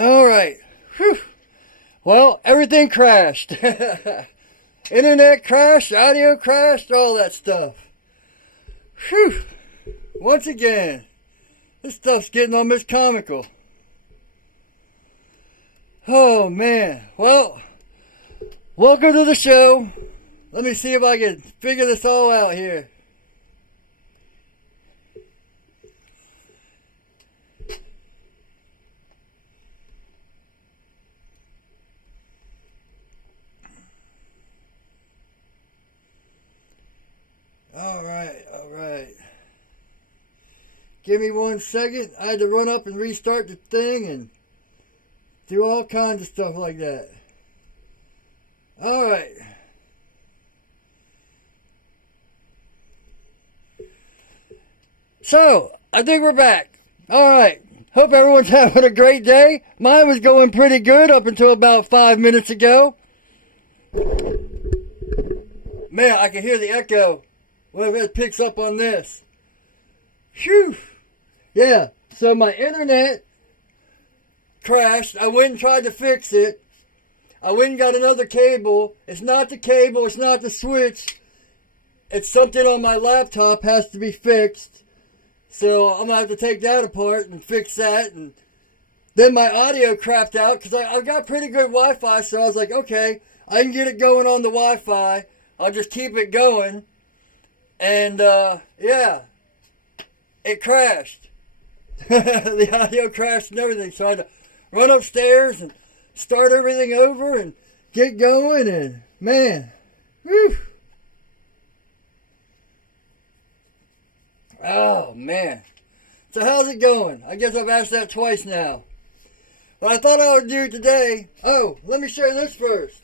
All right. Whew. Well, everything crashed. Internet crashed, audio crashed, all that stuff. Whew. Once again, this stuff's getting almost comical. Oh, man. Well, welcome to the show. Let me see if I can figure this all out here. Alright. Give me 1 second. I had to run up and restart the thing and do all kinds of stuff like that. Alright. So, I think we're back. Alright. Hope everyone's having a great day. Mine was going pretty good up until about 5 minutes ago. Man, I can hear the echo. What if it picks up on this? Phew! Yeah, so my internet crashed. I went and tried to fix it. I went and got another cable. It's not the cable, it's not the switch. It's something on my laptop has to be fixed. So I'm going to have to take that apart and fix that. And then my audio crapped out because I've got pretty good Wi-Fi. So I was like, okay, I can get it going on the Wi-Fi. I'll just keep it going. And, yeah, it crashed. The audio crashed and everything. So I had to run upstairs and start everything over and get going. And, man, whew. Oh, man. So how's it going? I guess I've asked that twice now. What I thought I would do today... Oh, let me show you this first.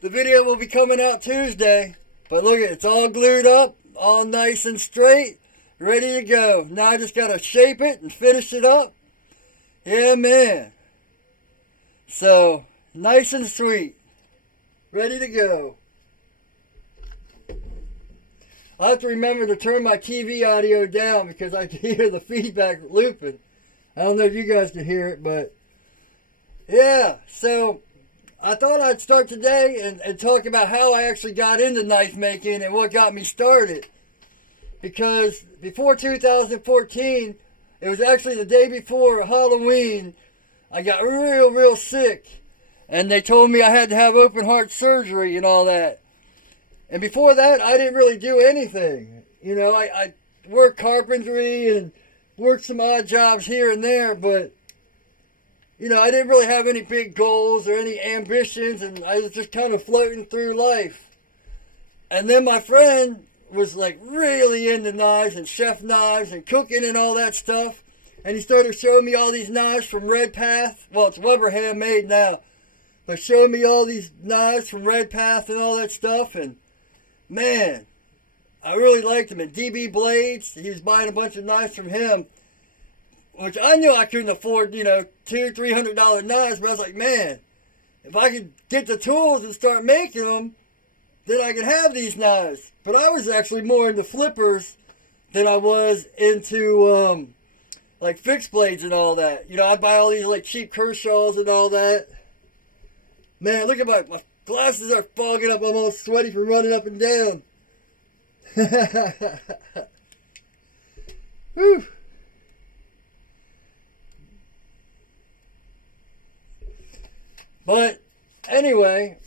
The video will be coming out Tuesday. But look, it's all glued up. All nice and straight, ready to go. Now I just gotta shape it and finish it up. Yeah, man. So, nice and sweet. Ready to go. I have to remember to turn my TV audio down because I can hear the feedback looping. I don't know if you guys can hear it, but yeah, so I thought I'd start today and talk about how I actually got into knife making and what got me started. Because before 2014, it was actually the day before Halloween, I got real sick. And they told me I had to have open heart surgery and all that. And before that, I didn't really do anything. You know, I worked carpentry and worked some odd jobs here and there, but you know, I didn't really have any big goals or any ambitions, and I was just kind of floating through life. And then my friend was like really into knives and chef knives and cooking and all that stuff. And he started showing me all these knives from Redpath. Well, it's Weber handmade now. But showing me all these knives from Redpath and all that stuff. And man, I really liked him. And DB Blades, he was buying a bunch of knives from him. Which I knew I couldn't afford, you know, $200-300 knives, but I was like, man, if I could get the tools and start making them, then I could have these knives. But I was actually more into flippers than I was into, like, fixed blades and all that. You know, I'd buy all these, like, cheap Kershaws and all that. Man, look at my glasses are fogging up. I'm all sweaty from running up and down. Whew. But anyway,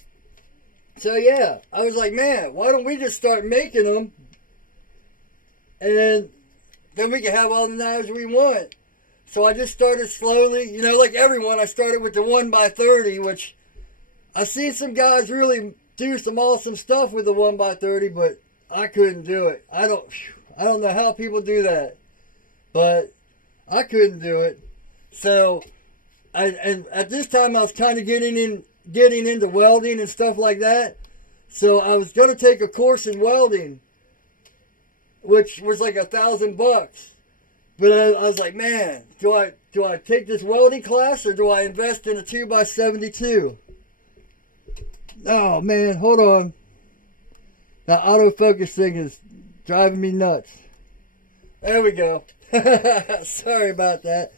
so yeah, I was like, man, why don't we just start making them, and then we can have all the knives we want. So I just started slowly, you know, like everyone. I started with the 1x30, which I've seen some guys really do some awesome stuff with the 1x30, but I couldn't do it. I don't know how people do that, but I couldn't do it. So. And at this time, I was kind of getting into welding and stuff like that. So I was going to take a course in welding, which was like $1,000 bucks. But I was like, man, do I take this welding class or do I invest in a 2x72? Oh man, hold on. That autofocus thing is driving me nuts. There we go. Sorry about that.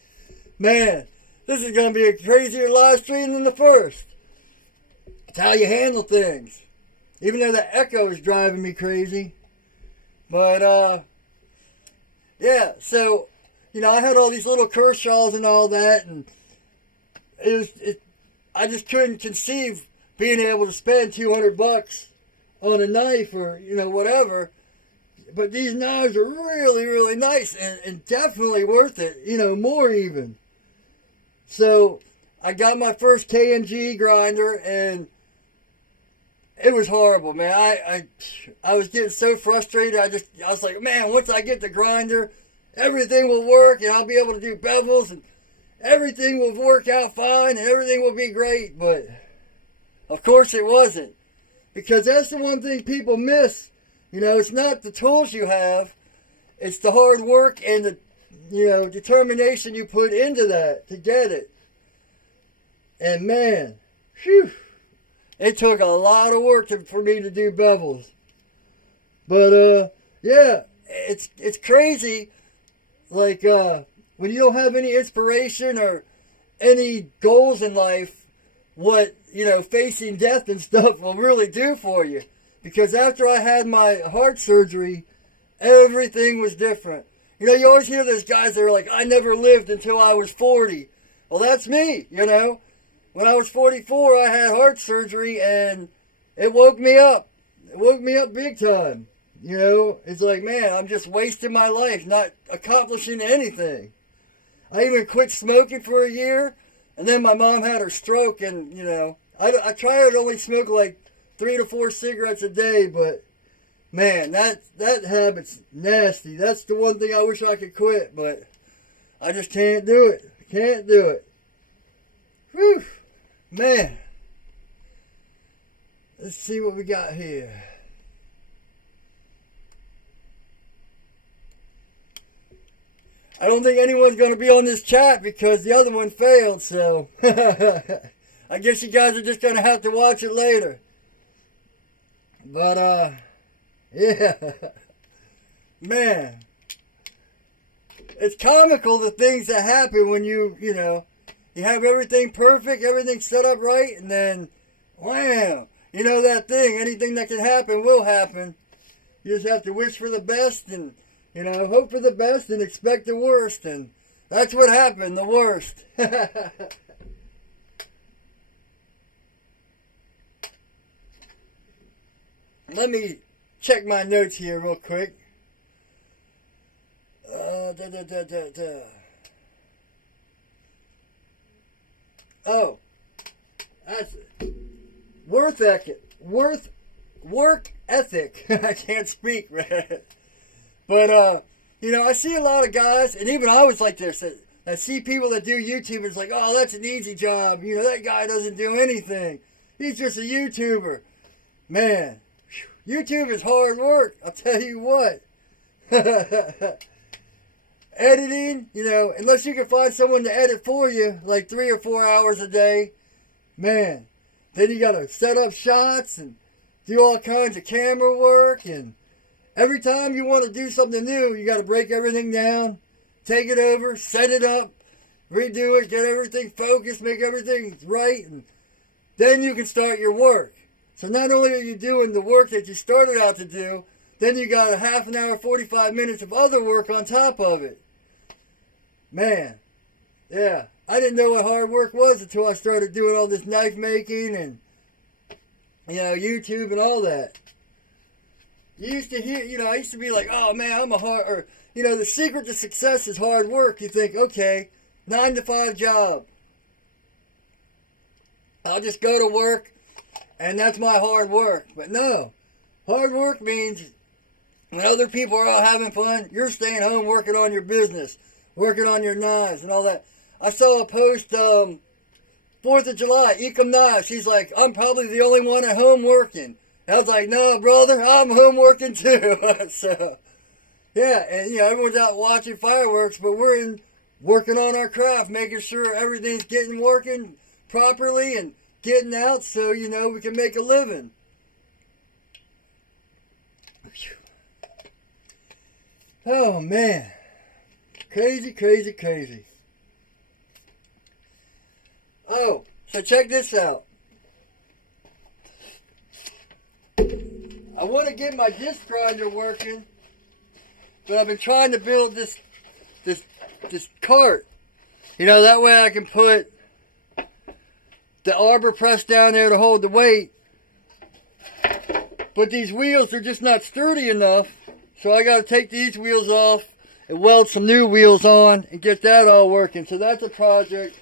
Man, This is going to be a crazier live stream than the first. It's how you handle things. Even though the echo is driving me crazy. But, yeah, so, you know, I had all these little Kershaws and all that, and I just couldn't conceive being able to spend $200 on a knife or, you know, whatever. But these knives are really, really nice and definitely worth it, you know, more even. So, I got my first KMG grinder, and it was horrible, man. I was getting so frustrated. I was like, man, once I get the grinder, everything will work, and I'll be able to do bevels, and everything will work out fine, and everything will be great. But, of course, it wasn't. Because that's the one thing people miss. You know, it's not the tools you have. It's the hard work and the, you know, determination you put into that to get it. And, man, phew. It took a lot of work for me to do bevels. But, yeah, it's crazy. Like, when you don't have any inspiration or any goals in life, what, you know, facing death and stuff will really do for you. Because after I had my heart surgery, everything was different. You know, you always hear those guys that are like, I never lived until I was 40. Well, that's me, you know. When I was 44, I had heart surgery, and it woke me up. It woke me up big time. You know, it's like, man, I'm just wasting my life, not accomplishing anything. I even quit smoking for a year, and then my mom had her stroke, and, you know, I try to only smoke like 3 to 4 cigarettes a day, but, man, that habit's nasty. That's the one thing I wish I could quit, but I just can't do it. Can't do it. Whew. Man, let's see what we got here. I don't think anyone's going to be on this chat because the other one failed, so I guess you guys are just going to have to watch it later. But, yeah, man, it's comical the things that happen when you know, you have everything perfect, everything set up right, and then, wham, you know that thing, anything that can happen will happen. You just have to wish for the best and, you know, hope for the best and expect the worst, and that's what happened, the worst. Let me check my notes here real quick. Oh, that's it. Work ethic. I can't speak, man. But, you know, I see a lot of guys, and even I was like this, I see people that do YouTube, and it's like, oh, that's an easy job. You know, that guy doesn't do anything. He's just a YouTuber. Man, YouTube is hard work. I'll tell you what. Editing, you know, unless you can find someone to edit for you, like 3 or 4 hours a day, man, then you gotta set up shots and do all kinds of camera work, and every time you want to do something new, you gotta break everything down, take it over, set it up, redo it, get everything focused, make everything right, and then you can start your work. So not only are you doing the work that you started out to do, then you got a half an hour, 45 minutes of other work on top of it. Man, yeah, I didn't know what hard work was until I started doing all this knife making and, you know, YouTube and all that. You used to hear, you know, I used to be like, oh man, you know, the secret to success is hard work. You think, okay, 9 to 5 job. I'll just go to work and that's my hard work. But no, hard work means when other people are out having fun, you're staying home working on your business, working on your knives and all that. I saw a post, 4th of July, Ecom Knives. He's like, I'm probably the only one at home working. And I was like, no, brother, I'm home working too. So, yeah, and you know, everyone's out watching fireworks, but we're working on our craft, making sure everything's working properly and getting out so, you know, we can make a living. Oh, man. Crazy, crazy, crazy. Oh, so check this out. I want to get my disc grinder working, but I've been trying to build this cart. You know, that way I can put the arbor press down there to hold the weight. But these wheels are just not sturdy enough, so I got to take these wheels off and weld some new wheels on and get that all working. So that's a project.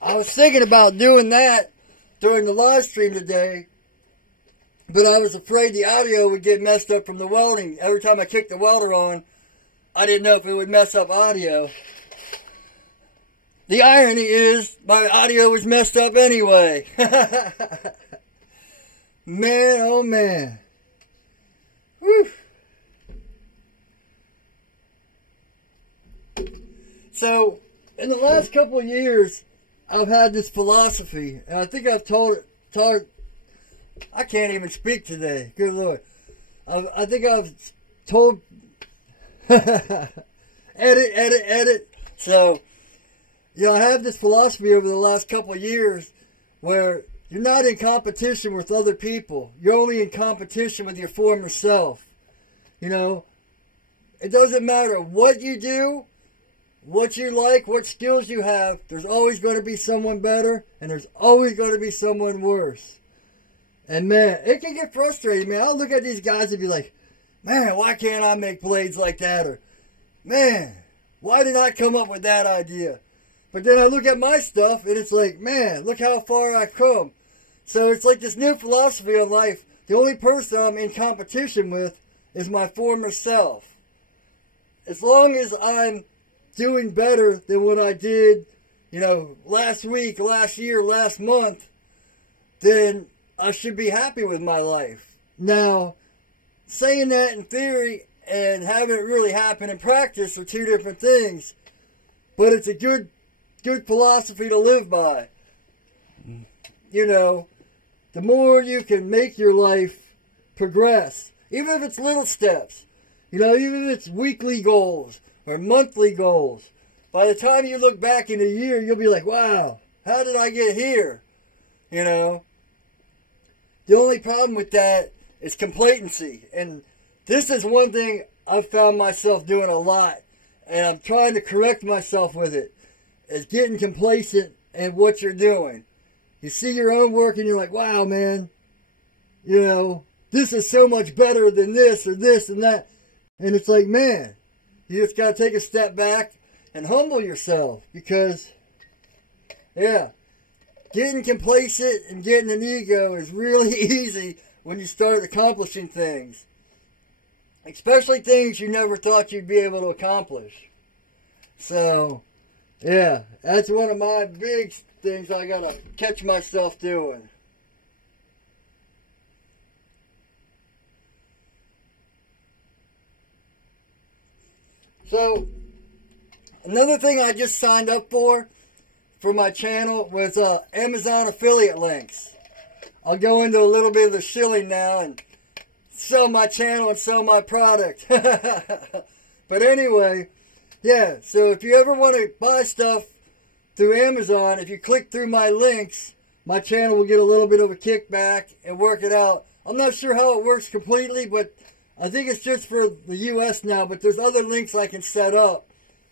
I was thinking about doing that during the live stream today, but I was afraid the audio would get messed up from the welding. Every time I kicked the welder on, I didn't know if it would mess up audio. The irony is, my audio was messed up anyway. Man, oh man. Whew. So, in the last couple of years, I've had this philosophy, and I think I've taught I can't even speak today. Good Lord. I think I've told, edit. So, I have this philosophy over the last couple of years where you're not in competition with other people. You're only in competition with your former self. You know, it doesn't matter what you do, what you like, what skills you have. There's always going to be someone better, and there's always going to be someone worse. And man, it can get frustrating, man. I'll look at these guys and be like, man, why can't I make blades like that? Or, man, why did I come up with that idea? But then I look at my stuff, and it's like, man, look how far I've come. So it's like this new philosophy on life. The only person I'm in competition with is my former self. As long as I'm doing better than what I did, last week, last year, last month, then I should be happy with my life. Now, saying that in theory and having it really happen in practice are two different things. But it's a good philosophy to live by. The more you can make your life progress, even if it's little steps, even if it's weekly goals or monthly goals, by the time you look back in a year, you'll be like, wow, how did I get here? The only problem with that is complacency. And this is one thing I've found myself doing a lot, and I'm trying to correct myself with it, is getting complacent in what you're doing. You see your own work and you're like, wow, man, this is so much better than this or this and that. And it's like, man, you just got to take a step back and humble yourself, because, getting complacent and getting an ego is really easy when you start accomplishing things. Especially things you never thought you'd be able to accomplish. So, yeah, that's one of my big things I gotta catch myself doing. So, another thing I just signed up for my channel was Amazon affiliate links. I'll go into a little bit of the shilling now and sell my channel and sell my product. But anyway, yeah, so if you ever want to buy stuff through Amazon, if you click through my links, my channel will get a little bit of a kickback and work it out. I'm not sure how it works completely, but I think it's just for the US now, but there's other links I can set up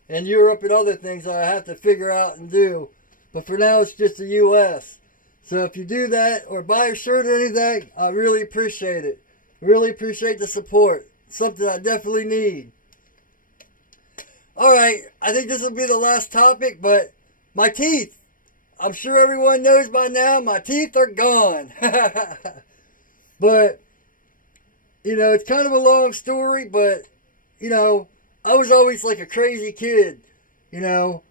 in Europe and other things that I have to figure out and do. But for now, it's just the US. So if you do that or buy a shirt or anything, I really appreciate it. Really appreciate the support. Something I definitely need. Alright, I think this will be the last topic, but my teeth. I'm sure everyone knows by now, my teeth are gone. But, it's kind of a long story, but, I was always like a crazy kid, and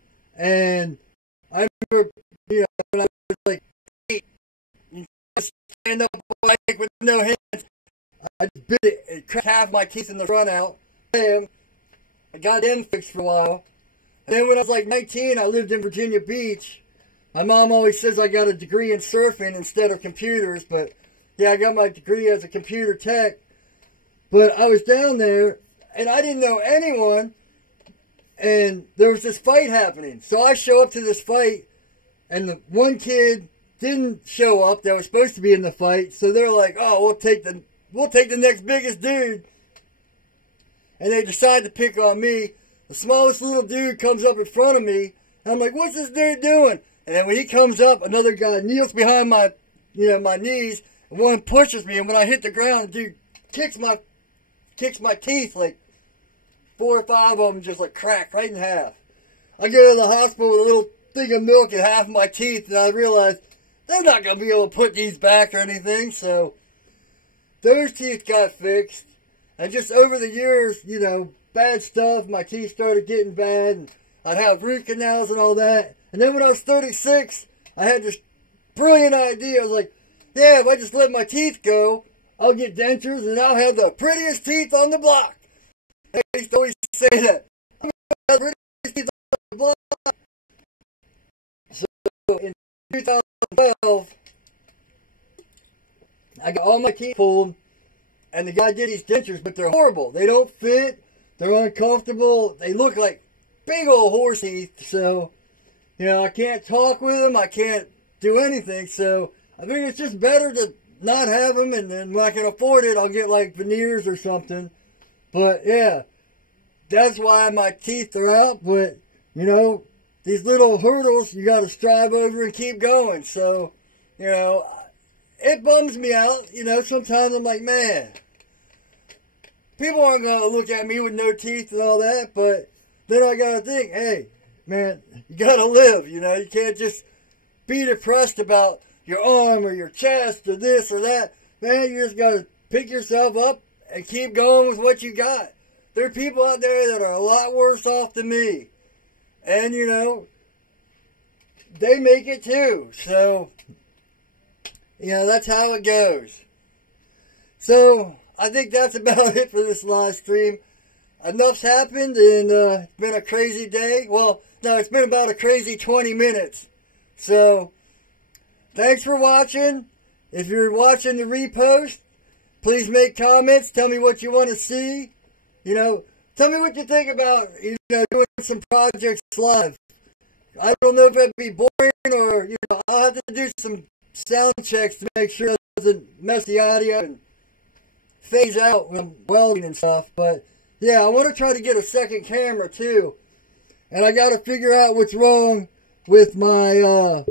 I remember, when I was like 8, stand up like with no hands, I just bit it and cracked half my teeth in the front out, and I got them fixed for a while. And then when I was like 19, I lived in Virginia Beach. My mom always says I got a degree in surfing instead of computers, but yeah, I got my degree as a computer tech. But I was down there, and I didn't know anyone, and there was this fight happening. So I show up to this fight, and the one kid didn't show up that was supposed to be in the fight, so they're like, oh, we'll take the next biggest dude. And they decide to pick on me. The smallest little dude comes up in front of me, and I'm like, what's this dude doing? And then when he comes up, another guy kneels behind my knees, and one pushes me, and when I hit the ground, the dude kicks my teeth, like 4 or 5 of them just like crack right in half. I go to the hospital with a little thing of milk in half of my teeth, and I realize they're not going to be able to put these back or anything, so those teeth got fixed. And just over the years, bad stuff, my teeth started getting bad, and I'd have root canals and all that. And then when I was 36, I had this brilliant idea. I was like, yeah, if I just let my teeth go, I'll get dentures and I'll have the prettiest teeth on the block. I used to always say that. I'm going to have the prettiest teeth on the block. So in 2012, I got all my teeth pulled, and the guy did these dentures, but they're horrible. They don't fit. They're uncomfortable. They look like big old horse teeth. So, I can't talk with them. I can't do anything. So, I think it's just better to not have them. And then when I can afford it, I'll get like veneers or something. But, yeah, that's why my teeth are out. But, these little hurdles you got to strive over and keep going. So, it bums me out. Sometimes I'm like, man, people aren't going to look at me with no teeth and all that, but then I got to think, hey, man, you got to live, you can't just be depressed about your arm or your chest or this or that. Man, you just got to pick yourself up and keep going with what you got. There are people out there that are a lot worse off than me, and, they make it too, so, that's how it goes. So, I think that's about it for this live stream. Enough's happened, and it's been a crazy day. Well, no, it's been about a crazy 20 minutes. So, thanks for watching. If you're watching the repost, please make comments. Tell me what you want to see. Tell me what you think about, doing some projects live. I don't know if that'd be boring or, I'll have to do some sound checks to make sure it doesn't mess the audio and phase out when I'm welding and stuff. But yeah, I want to try to get a second camera too, and I got to figure out what's wrong with my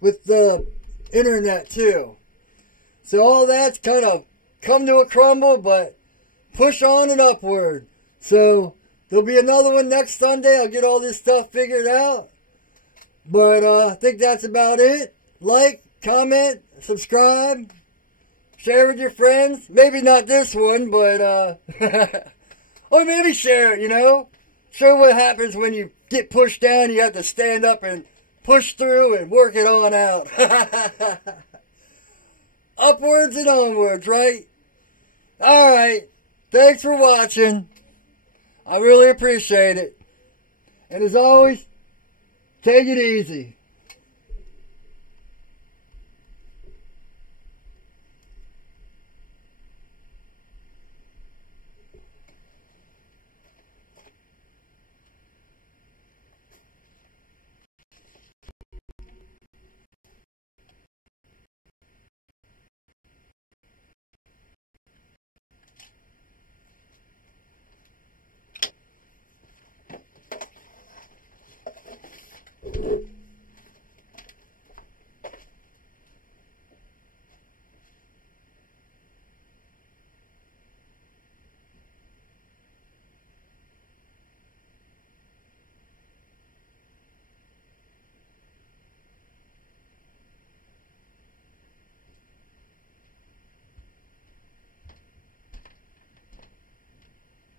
with the internet too. So all that's kind of come to a crumble, but push on and upward. So there'll be another one next Sunday. I'll get all this stuff figured out. But I think that's about it. Like, comment, subscribe, share with your friends. Maybe not this one, but or maybe share it, Show what happens when you get pushed down. You have to stand up and push through and work it on out. Upwards and onwards, right? Alright. Thanks for watching. I really appreciate it. And as always, take it easy.